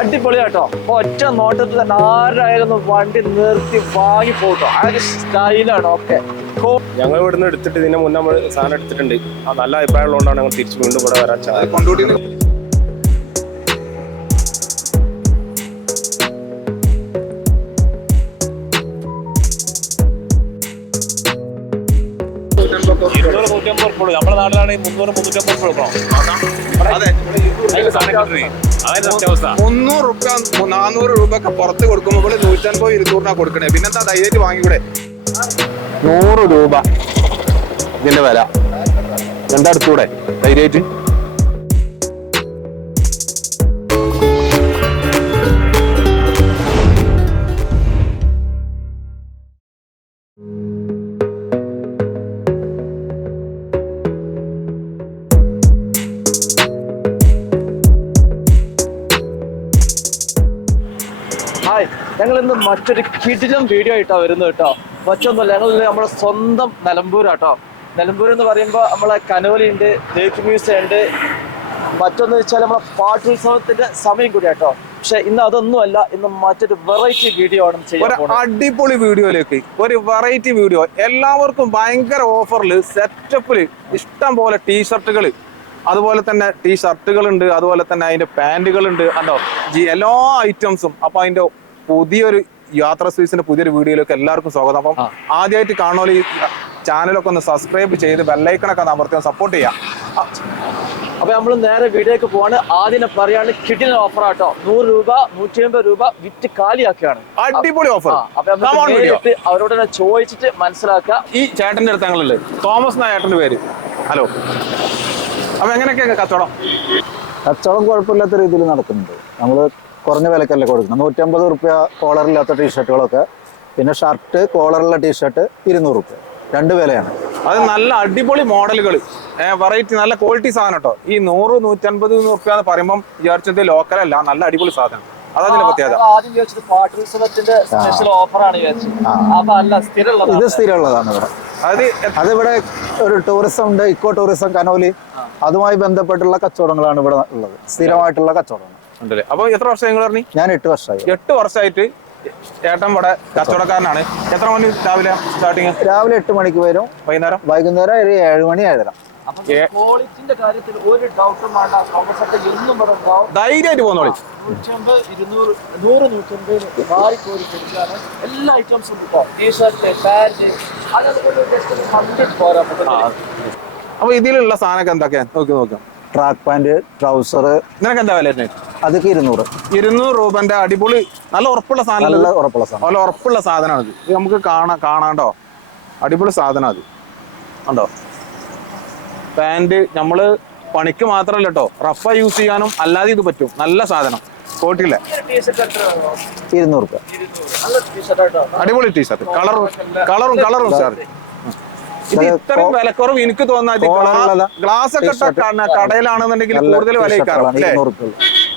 അടിപൊളിയാട്ടോ. ഒറ്റ നോട്ടത്തിൽ തന്നെ ആരായാലും വണ്ടി നിർത്തി വാങ്ങി പോട്ടോ. ആ ഒരു സ്റ്റൈലാണ്. ഓക്കെ, ഞങ്ങൾ ഇവിടുന്ന് എടുത്തിട്ട് ഇതിനെ മുന്നേ നമ്മൾ സാധനം എടുത്തിട്ടുണ്ട്. ആ നല്ല അഭിപ്രായം ഉള്ളതുകൊണ്ടാണ് ഞങ്ങൾ തിരിച്ചു വീണ്ടും ഇവിടെ വരാൻ സാധിക്കും. നമ്മുടെ നാട്ടിലാണെങ്കിൽ 300-350 കൊടുക്കണം. 300 രൂപ 400 രൂപ ഒക്കെ പുറത്ത് കൊടുക്കുമ്പോൾ 150-200 കൊടുക്കണേ. പിന്നെന്താ ധൈര്യമായിട്ട് വാങ്ങിക്കൂടെ? 100 രൂപ ഇതിന്റെ വില. രണ്ടടുത്തൂടെ ധൈര്യമായിട്ട്. ഹായ്, ഞങ്ങൾ ഇന്ന് മറ്റൊരു കിടിലം വീഡിയോ ആയിട്ടാണ് വരുന്നത് കേട്ടോ. മറ്റൊന്നുമല്ല, ഞങ്ങൾ നമ്മുടെ സ്വന്തം നിലമ്പൂരാട്ടോ. നിലമ്പൂർ എന്ന് പറയുമ്പോൾ നമ്മളെ കനോലി ഉണ്ട്, ലേക്ക് മ്യൂസിയം ഉണ്ട്. മറ്റൊന്ന് വെച്ചാൽ നമ്മളെ പാട്ടുത്സവത്തിന്റെ സമയം കൂടി കേട്ടോ. പക്ഷെ ഇന്ന് അതൊന്നുമല്ല, ഇന്ന് മറ്റൊരു വെറൈറ്റി വീഡിയോ ആണ് ചെയ്യുന്നത്. അടിപൊളി വീഡിയോയിലേക്ക് ഒരു വെറൈറ്റി വീഡിയോ. എല്ലാവർക്കും ഭയങ്കര ഓഫറിൽ സെറ്റപ്പിൽ ഇഷ്ടം പോലെ ടീഷർട്ടുകൾ, അതുപോലെ തന്നെ ടീഷർട്ടുകളുണ്ട്, അതുപോലെ തന്നെ അതിന്റെ പാന്റുകളുണ്ട്. കണ്ടോ, എല്ലാ ഐറ്റംസും. അപ്പൊ അതിന്റെ പുതിയൊരു യാത്ര സ്വീറ്റ്സിന്റെ പുതിയൊരു വീഡിയോയിലേക്ക് എല്ലാവർക്കും സ്വാഗതം. അപ്പം ആദ്യമായിട്ട് കാണുമ്പോൾ ഈ ചാനലൊക്കെ ഒന്ന് സബ്സ്ക്രൈബ് ചെയ്ത് ബെല്ലൈക്കണൊക്കെ അമർത്തി സപ്പോർട്ട് ചെയ്യാം. അപ്പൊ നമ്മൾ നേരെ വീഡിയോക്ക് പോവാണ്. ആദ്യം പറയാണ് കിടിലൻ ഓഫർ ആട്ടോ. 100 രൂപ 150 രൂപ വിറ്റ് കാലിയാക്കുകയാണ്. അടിപൊളി ഓഫർ. അവരോട് തന്നെ ചോദിച്ചിട്ട് മനസ്സിലാക്കാം. ഈ ചേട്ടന്റെ അടുത്ത് ഞങ്ങളുണ്ട്, തോമസ് എന്ന ചേട്ടന്റെ പേര്. ഹലോ, അപ്പൊ എങ്ങനെയൊക്കെ കച്ചവടം? കച്ചവടം കുഴപ്പമില്ലാത്ത രീതിയിൽ നടക്കുന്നുണ്ട്. നമ്മൾ കുറഞ്ഞ വിലക്കല്ലേ കൊടുക്കുന്നത്. 150 റുപ്യ കോളറില്ലാത്ത ടീഷർട്ടുകളൊക്കെ, പിന്നെ ഷർട്ട് കോളറുള്ള ടീഷർട്ട് 200 റുപ്യ, 2 വിലയാണ്. അത് നല്ല അടിപൊളി മോഡലുകൾ, വെറൈറ്റി, നല്ല ക്വാളിറ്റി സാധനം കേട്ടോ. ഈ 100-150 റുപ്യ എന്ന് പറയുമ്പോൾ വിചാരിച്ചത് ലോക്കലല്ല, നല്ല അടിപൊളി സാധനം. അതതിന്റെ പ്രത്യേകത. ആദ്യം ചോദിച്ചത് പാട്ടുത്സവത്തിന്റെ സ്പെഷ്യൽ ഓഫറാണ് ചോദിച്ചത്. അപ്പൊ അല്ല, ഇത് സ്ഥിരമുള്ളതാണ് ഇവിടെ. അതിവിടെ ഒരു ടൂറിസം ഉണ്ട്, ഇക്കോ ടൂറിസം കനോലി, അതുമായി ബന്ധപ്പെട്ടുള്ള കച്ചവടങ്ങളാണ് ഇവിടെ ഉള്ളത്. സ്ഥിരമായിട്ടുള്ള കച്ചവടങ്ങൾ ഉണ്ടല്ലേ. അപ്പൊ എത്ര വർഷം നിങ്ങൾ പറഞ്ഞു? ഞാൻ 8 വർഷമായി. 8 വർഷമായിട്ട് ചേട്ടൻ ഇവിടെ കച്ചവടക്കാരനാണ്. എത്ര മണി രാവിലെ സ്റ്റാർട്ടിങ്? രാവിലെ 8 മണിക്ക് വരും, വൈകുന്നേരം ഒരു 7 മണി 7:30. ക്വാളിറ്റിന്റെ കാര്യത്തിൽ ഒരു ഡൗട്ടും വേണ്ട. ധൈര്യമായിട്ട് പോകുന്നോളി. 100-150 മാറിക്കോരി കൊടുക്കാണ്. എല്ലാ ഐറ്റംസും കിട്ടാം. ടീഷർട്ട്, പാന്റ്, അതൊക്കെ ജസ്റ്റ് കണ്ടിട്ട് പോരാ. അപ്പൊ ഇതിലുള്ള സാധനമൊക്കെ എന്തൊക്കെയാ നോക്കാം. Track pant, trouser. നിനക്ക് എന്താ വില? അതൊക്കെ 200 രൂപന്റെ അടിപൊളി നല്ല ഉറപ്പുള്ള സാധനം. നല്ല ഉറപ്പുള്ള സാധനമാണ് ഇത്. നമുക്ക് കാണാണ്ടോ, അടിപൊളി സാധനം അത്. ഉണ്ടോ പാന്റ്? നമ്മള് പണിക്ക് മാത്രമല്ല കേട്ടോ, റഫ യൂസ് ചെയ്യാനും അല്ലാതെ ഇത് പറ്റും. നല്ല സാധനം, കോട്ടില്ല. 200 റുപ്യ. അടിപൊളി ടീഷർട്ട്, കളറും സാർ. ഇത് ഇത്രയും വിലക്കുറവ് എനിക്ക് തോന്നുന്നത് ഗ്ലാസ് ഒക്കെ കടയിലാണെന്നുണ്ടെങ്കിൽ കൂടുതൽ വില കിട്ടാറുണ്ട്.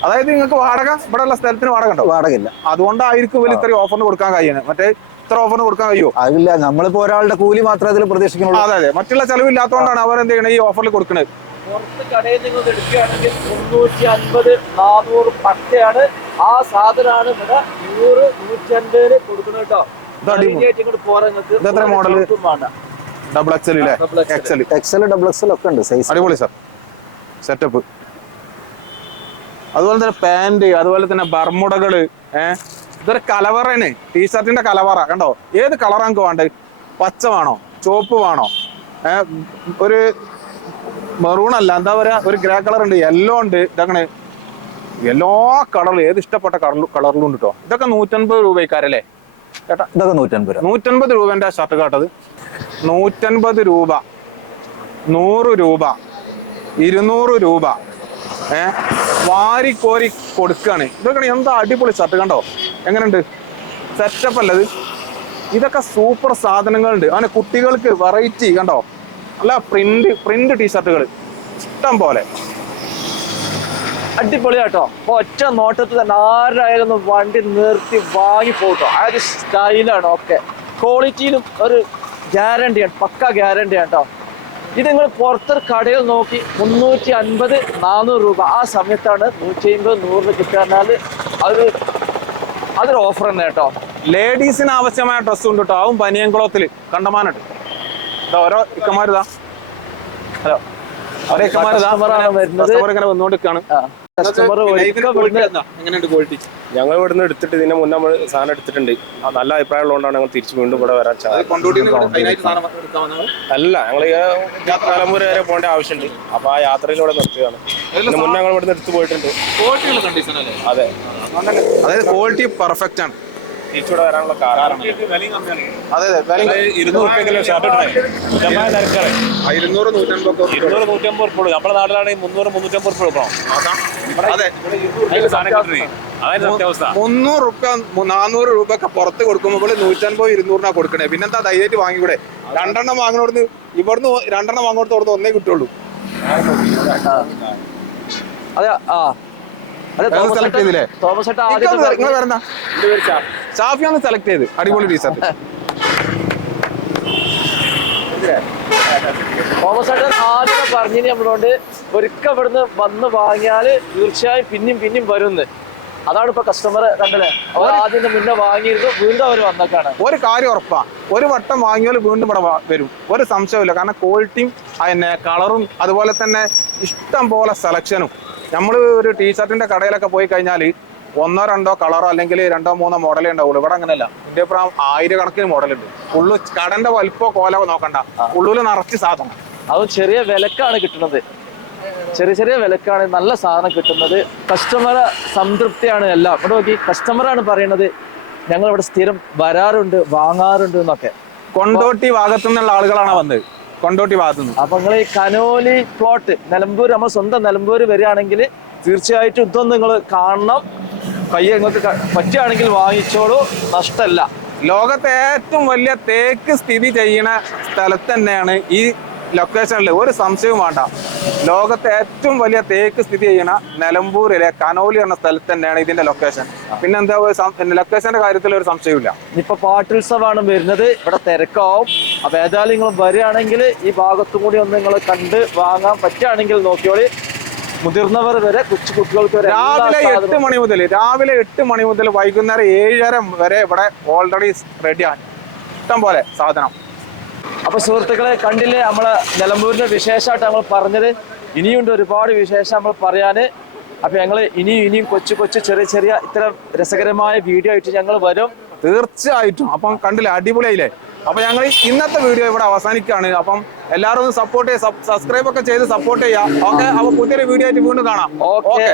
അതായത് നിങ്ങൾക്ക് വാടക ഇവിടെ ഉള്ള സ്ഥലത്തിന് വാടക ഉണ്ടോ? വാടകയില്ല. അതുകൊണ്ടായിരിക്കും ഇവർ ഇത്രയും ഓഫറിന് കൊടുക്കാൻ കഴിയുന്നത്. മറ്റേ ഇത്ര ഓഫറിന് കൊടുക്കാൻ കഴിയുമോ? അതില്ല, നമ്മളിപ്പോ ഒരാളുടെ കൂലി മാത്രമേ അതിൽ പ്രതീക്ഷിക്കുന്നുള്ളൂ. അതെ, മറ്റുള്ള ചെലവില്ലാത്തതുകൊണ്ടാണ് അവർ എന്ത് ചെയ്യണത്, ഈ ഓഫറിൽ കൊടുക്കുന്നത്. പുറത്ത് കടയിൽ നിങ്ങൾ എടുക്കുകയാണെങ്കിൽ 350-400 പട്ടയാണ്. ആ സാധനമാണ് ഇവിടെ 100-150 കൊടുക്കുന്നത് കേട്ടോ. ഇതെത്ര model? Double XL, double XL ഒക്കെ ഉണ്ട് സൈസ്. അടിപൊളി സാർ സെറ്റപ്പ്. അതുപോലെ തന്നെ പാന്റ്, അതുപോലെ തന്നെ ബർമുടകള്. ഇതൊരു കലവറയാണ്, ടീഷർട്ടിന്റെ കലവറ. കണ്ടോ, ഏത് കളറാണ് നമുക്ക് വേണ്ടത്? പച്ച വേണോ, ചുവപ്പ് വേണോ, ഒരു മെറൂൺ അല്ല, എന്താ പറയാ, ഒരു ഗ്രേ കളർ ഉണ്ട്, യെല്ലോ ഉണ്ട്. ഇതൊക്കെ എല്ലാ കളറും, ഏത് ഇഷ്ടപ്പെട്ട കളറിലും ഉണ്ട് കേട്ടോ. ഇതൊക്കെ 150 രൂപയ്ക്കാരല്ലേ ചേട്ടാ? ഇതൊക്കെ 150 രൂപന്റെ ഷർട്ട് കേട്ടത്. 150 രൂപ, 100 രൂപ, 200 രൂപ. വാരിക്കോരി കൊടുക്കുകയാണ്. ഇതൊക്കെ എന്താ അടിപൊളി ഷർട്ട്. കണ്ടോ എങ്ങനെയുണ്ട്, സെറ്റപ്പ് അല്ലത്? ഇതൊക്കെ സൂപ്പർ സാധനങ്ങളുണ്ട്. അങ്ങനെ കുട്ടികൾക്ക് വെറൈറ്റി. കണ്ടോ, നല്ല പ്രിന്റ് ടീഷർട്ടുകൾ ഇഷ്ടം പോലെ. അടിപൊളിയാട്ടോ. അപ്പൊ ഒറ്റ നോട്ടത്തിൽ തന്നെ ആരായാലും വണ്ടി നിർത്തി വാങ്ങി പോട്ടോ. ആ ഒരു സ്റ്റൈലാണ്. ഓക്കെ, ക്വാളിറ്റിയിലും ഒരു ഗ്യാരണ്ടിയാണ്, പക്ക ഗ്യാരണ്ടിയാണ് കേട്ടോ. ഇത് നിങ്ങൾ പുറത്തൊരു കടയിൽ നോക്കി 350, 400 രൂപ ആ സമയത്താണ് 150, 100 കിട്ടാന്നാൽ അതൊരു ഓഫർ തന്നെ കേട്ടോ. ലേഡീസിന് ആവശ്യമായ ഡ്രസ്സ് ഉണ്ട് കേട്ടോ. അതും ബനിയൻ ക്ലോത്തിൽ കണ്ടമാനുണ്ട്. ഓരോ ഇക്കമാരിതാ, ഹലോ, ഓരോ ഇക്കമാരിതാ ഇങ്ങനെ വന്നുകൊണ്ടിരിക്കുകയാണ്. കസ്റ്റമർ എങ്ങനെയുണ്ട് ക്വാളിറ്റി? ഞങ്ങൾ ഇവിടുന്ന് എടുത്തിട്ട് ഇതിനെ മുന്നേ നമ്മൾ സാധനം എടുത്തിട്ടുണ്ട്. നല്ല അഭിപ്രായം ഉള്ളതുകൊണ്ടാണ് ഞങ്ങൾ തിരിച്ചു വീണ്ടും ഇവിടെ വരാൻ അല്ല, ഞങ്ങൾ നിലമ്പൂർ വരെ പോകേണ്ട ആവശ്യമുണ്ട്. അപ്പൊ ആ യാത്രയിലൂടെ നിർത്തുകയാണ്. മുന്നേ ഞങ്ങൾ ഇവിടുന്ന് എടുത്തു പോയിട്ടുണ്ട്. അതെ, അതായത് ക്വാളിറ്റി പെർഫെക്റ്റ് ആണ്. തിരിച്ചുകൂടെ വരാനുള്ള കാരണം അതെ അതെ, 200 ഷർട്ട് ഇടണേ 200, 150 150 നമ്മുടെ നാട്ടിലാണെങ്കിൽ 300, 350 കൊടുക്കണം. അതെ, അതായത് സത്യാവസ്ഥ. 300 രൂപ 400 രൂപ ഒക്കെ പുറത്ത് കൊടുക്കുമ്പോൾ 150, 200 കൊടുക്കണേ. പിന്നെന്താ ധൈര്യമായിട്ട് വാങ്ങിക്കൂടെ? 2 വാങ്ങണോടുന്ന് ഇവിടുന്ന് 2 വാങ്ങോടത്തോടത്ത് ഒന്നേ കിട്ടുള്ളൂ. അതെ. സെലക്ട് ചെയ്തില്ലേ? ഷാഫിയാണ് സെലക്ട് ചെയ്ത്. അടിപൊളി ടീഷർട്ട്. ആദ്യം പറഞ്ഞു നമ്മളോട് ഒരിക്കൽ ഇവിടുന്ന് വന്ന് വാങ്ങിയാല് തീർച്ചയായും പിന്നെയും വരുന്ന്. അതാണ് ഇപ്പൊ കസ്റ്റമർ കണ്ടല്ലേ. അവർ ആദ്യം മുന്നേ വാങ്ങിയിരുന്നു, വീണ്ടും അവർ വന്നേക്കാണ്. ഒരു കാര്യം ഉറപ്പാ, ഒരു വട്ടം വാങ്ങിയാൽ വീണ്ടും ഇവിടെ വരും, ഒരു സംശയമില്ല. കാരണം ക്വാളിറ്റിയും അതിന്റെ കളറും അതുപോലെ തന്നെ ഇഷ്ടം പോലെ സെലക്ഷനും. നമ്മൾ ഒരു ടീഷർട്ടിന്റെ കടയിലൊക്കെ പോയി കഴിഞ്ഞാൽ 1, 2 കളറോ അല്ലെങ്കിൽ 2, 3 മോഡലേ ഉണ്ടാവുള്ളൂ. ഇവിടെ അങ്ങനെയല്ല. ഇതിന്റെ അപ്പുറം 1000 കണക്കിന് മോഡലുണ്ട്. ഉള്ളു കടന്റെ വലിപ്പോ കോലോ നോക്കണ്ട, ഉള്ളില് നിറച്ച് സാധനം. അതും ചെറിയ വിലക്കാണ് കിട്ടുന്നത്. ചെറിയ വിലക്കാണ് നല്ല സാധനം കിട്ടുന്നത്. കസ്റ്റമറെ സംതൃപ്തിയാണ് എല്ലാം. ഇവിടെ നോക്കി, കസ്റ്റമറാണ് പറയണത് ഞങ്ങൾ ഇവിടെ സ്ഥിരം വരാറുണ്ട്, വാങ്ങാറുണ്ട് എന്നൊക്കെ. കൊണ്ടോട്ടി ഭാഗത്തു നിന്നുള്ള ആളുകളാണ് വന്നത്. കൊണ്ടോട്ടി ഭാഗത്തുനിന്ന്. അപ്പൊ നിങ്ങൾ ഈ കനോലി പ്ലോട്ട് നിലമ്പൂർ, നമ്മൾ സ്വന്തം നിലമ്പൂർ വരികയാണെങ്കിൽ തീർച്ചയായിട്ടും ഇതൊന്നും നിങ്ങൾ കാണണം. കയ്യെ നിങ്ങൾക്ക് പറ്റുകയാണെങ്കിൽ വാങ്ങിച്ചോളൂ, നഷ്ടമല്ല. ലോകത്തെ ഏറ്റവും വലിയ തേക്ക് സ്ഥിതി ചെയ്യുന്ന സ്ഥലത്ത് തന്നെയാണ് ഈ ലൊക്കേഷനിൽ, ഒരു സംശയവും വേണ്ട. ലോകത്തെ ഏറ്റവും വലിയ തേക്ക് സ്ഥിതി ചെയ്യുന്ന നിലമ്പൂരിലെ കനോലി എന്ന സ്ഥലത്ത് തന്നെയാണ് ഇതിന്റെ ലൊക്കേഷൻ. പിന്നെന്താ, ലൊക്കേഷന്റെ കാര്യത്തിൽ ഒരു സംശയമില്ല. ഇപ്പൊ പാട്ടുത്സവമാണ് വരുന്നത്, ഇവിടെ തിരക്കാവും. അപ്പൊ ഏതായാലും നിങ്ങൾ വരികയാണെങ്കിൽ ഈ ഭാഗത്തും കൂടി ഒന്ന് നിങ്ങൾ കണ്ട് വാങ്ങാൻ പറ്റുകയാണെങ്കിൽ നോക്കിയോളി. മുതിർന്നവർ വരെ, കൊച്ചു കുട്ടികൾക്ക് വരെ രാവിലെ 8 മണി മുതൽ വൈകുന്നേരം 7:30 വരെ ഇവിടെ ഓൾറെഡി റെഡിയാണ്. ഇഷ്ടം പോലെ സാധനം. അപ്പൊ സുഹൃത്തുക്കളെ കണ്ടില്ലേ, നമ്മളെ നിലമ്പൂരിന്റെ വിശേഷമായിട്ട് നമ്മൾ പറഞ്ഞത്. ഇനിയുണ്ട് ഒരുപാട് വിശേഷം നമ്മൾ പറയാന്. അപ്പൊ ഞങ്ങൾ ഇനിയും കൊച്ചു ചെറിയ ഇത്തരം രസകരമായ വീഡിയോ ആയിട്ട് ഞങ്ങൾ വരും തീർച്ചയായിട്ടും. അപ്പം കണ്ടില്ലേ, അടിപൊളിയായില്ലേ? അപ്പൊ ഞങ്ങൾ ഇന്നത്തെ വീഡിയോ ഇവിടെ അവസാനിക്കുകയാണ്. അപ്പം എല്ലാവരും ഒന്ന് സപ്പോർട്ട് ചെയ്യുക, സബ്സ്ക്രൈബ് ഒക്കെ ചെയ്ത് സപ്പോർട്ട് ചെയ്യുക. ഓക്കെ, അപ്പൊ പുതിയൊരു വീഡിയോ ആയിട്ട് വീണ്ടും കാണാം. ഓക്കെ.